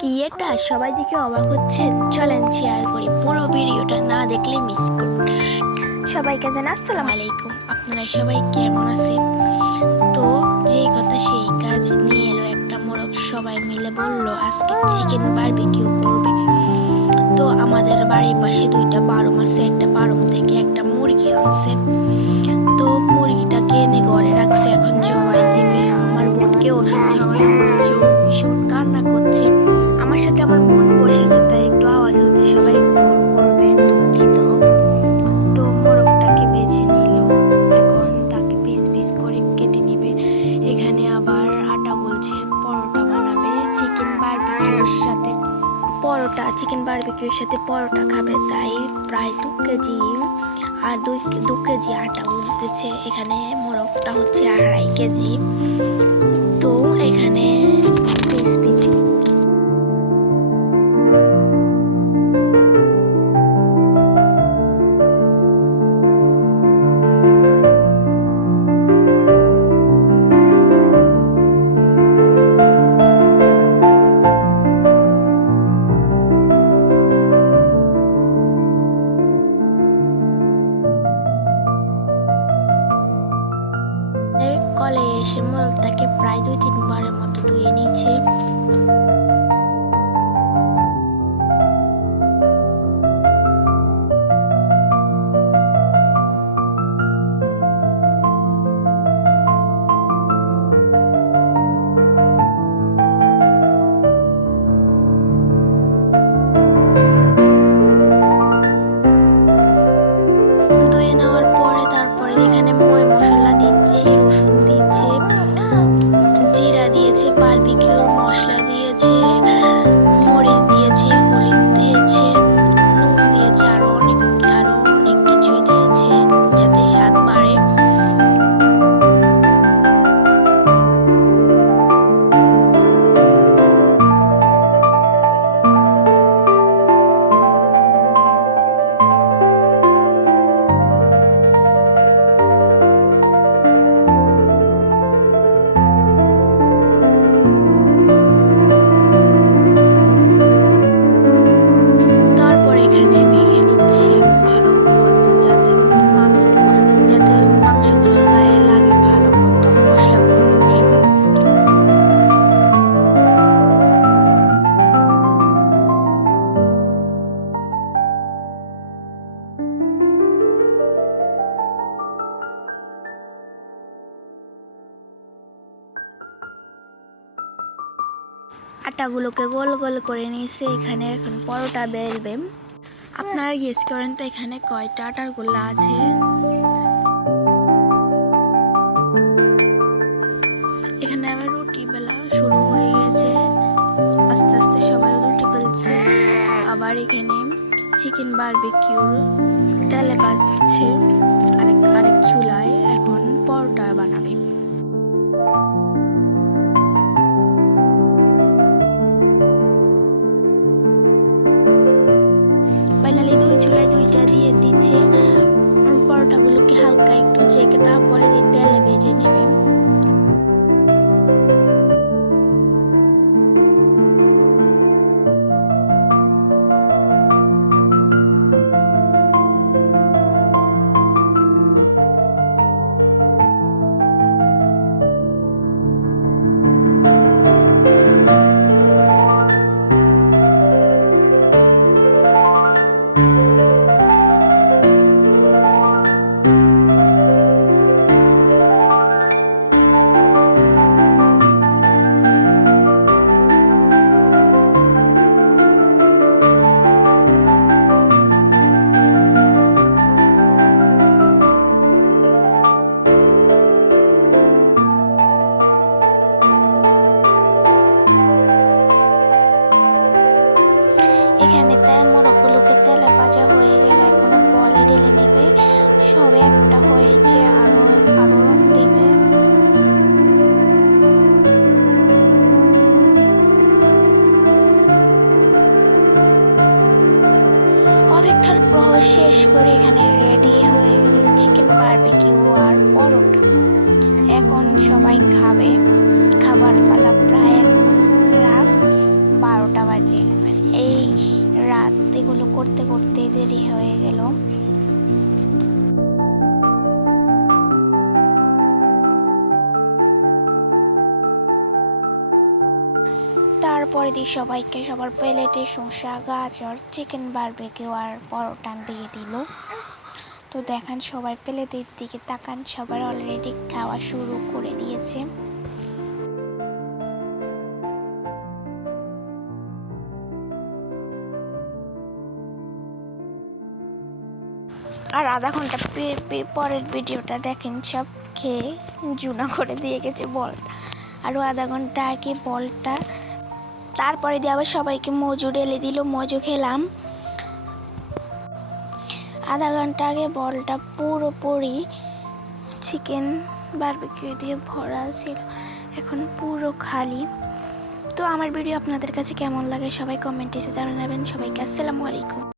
কি এটা সবাই দেখে অবাক হচ্ছেন? চলেন শেয়ার করি, পুরো ভিডিওটা না দেখলে মিস করুন। সবাইকে জানাই আসসালামু আলাইকুম। আপনারা সবাই কেমন আছেন? তো যে কথা সেই কাজ, নিয়ে এলো একটা মোরগ। সবাই মিলে বলল আজকে চিকেন বারবিকিউ করবে। তো আমাদের বাড়ির পাশে দুইটা পারম আছে, একটা পারম থেকে একটা মুরগি আনছে। তো মুরগিটাকে এনে ঘরে রাখছে, এখন জবাই দিবে। আমার বোনকে ওষুধ খাওয়ানো হচ্ছে, ও ভীষণ কান্না করছে। আমার সাথে আমার বোন বসেছে, তাই একটু আওয়াজ হচ্ছে, সবাই ইগনোর করবেন, দুঃখিত। তো মোরগটাকে বেছে নিল, এখন তাকে পিস পিস করে কেটে নিবে। এখানে আবার আটা গুলছে, পরোটা বানাবে চিকেন বারবিকিউর সাথে। চিকেন বারবিকিউর সাথে পরোটা খাবে, তাই প্রায় 2 কেজি আর 2 কেজি আটা গুলতেছে। এখানে মোরগটা হচ্ছে 2.5 কেজি। তো এখানে পিস পিস কলে এসে মোরগটাকে প্রায় 2-3 বারের মতো ধুয়ে নিচ্ছে। ধুয়ে নেওয়ার পরে তারপরে এখানে মশলা দিচ্ছি, রসুন দিচ্ছে, জিরা দিয়েছে, বারবিকিউর মশলা দিয়েছে, মরিচ দিয়েছে, হলুদ দিয়েছে, নুন দিয়েছে, আরো অনেক কিছুই দিয়েছে যাতে স্বাদ বাড়ে। তারপর এখানে মেখে নিচ্ছে ভালো মতো, যাতে মাংসগুলোর গায়ে লাগে ভালো মতো, মশলাগুলো ঢুকে। আটাগুলোকে গোল গোল করে নিয়েছে, এখানে এখন পরোটা বেলবে। আপনারা গেস করেন তো এখানে কয়টা আটার গোলা আছে? এখানে আমার রুটি বেলা শুরু হয়ে গেছে, আস্তে আস্তে সবাই রুটি বেলছে। আবার এখানে চিকেন বারবিকিউর তেলে ভাজছে আরেক চুলায়, এখন পরোটা বানাবে। ফাইনালি 2 চুলায় 2টা দিয়ে দিচ্ছে। পরোটাগুলোকে হালকা একটু চেকে তারপরে তেলে ভেজে নেবে। এখানে মোরগগুলোকে তেলে ভাজা হয়ে গেলে এখন বলে ঢেলে নেবে। সবে একটা হয়েছে, আরো দিবে। অপেক্ষার প্রহর শেষ করে এখানে রেডি হয়ে গেল চিকেন বারবিকিউ আর পরোটা। এখন সবাই খাবে, খাবার পালা। প্রায় এখন রাত 12টা বাজে। বাজে। এই রাত এগুলো করতে করতে দেরি হয়ে গেল। তারপরে দিই সবাইকে সবার প্লেটে শসা, গাজর, চিকেন বারবিকিউ আর পরোটা দিয়ে দিল। তো দেখেন সবাই প্লেটের দিকে তাকান, সবার অলরেডি খাওয়া শুরু করে দিয়েছে। আর আধা ঘন্টা পরের ভিডিওটা দেখেন, সব খেয়ে জুনা করে দিয়ে গেছে বলটা। আরও আধা ঘন্টা আগে বলটা, তারপরে দিয়ে আবার সবাইকে মজু ঢেলে দিল, মজু খেলাম। আধা ঘন্টা আগে বলটা পুরোপুরি চিকেন বারবিকিউ দিয়ে ভরা ছিল, এখন পুরো খালি। তো আমার ভিডিও আপনাদের কাছে কেমন লাগে সবাই কমেন্টে জানাবেন। সবাইকে আসসালামু আলাইকুম।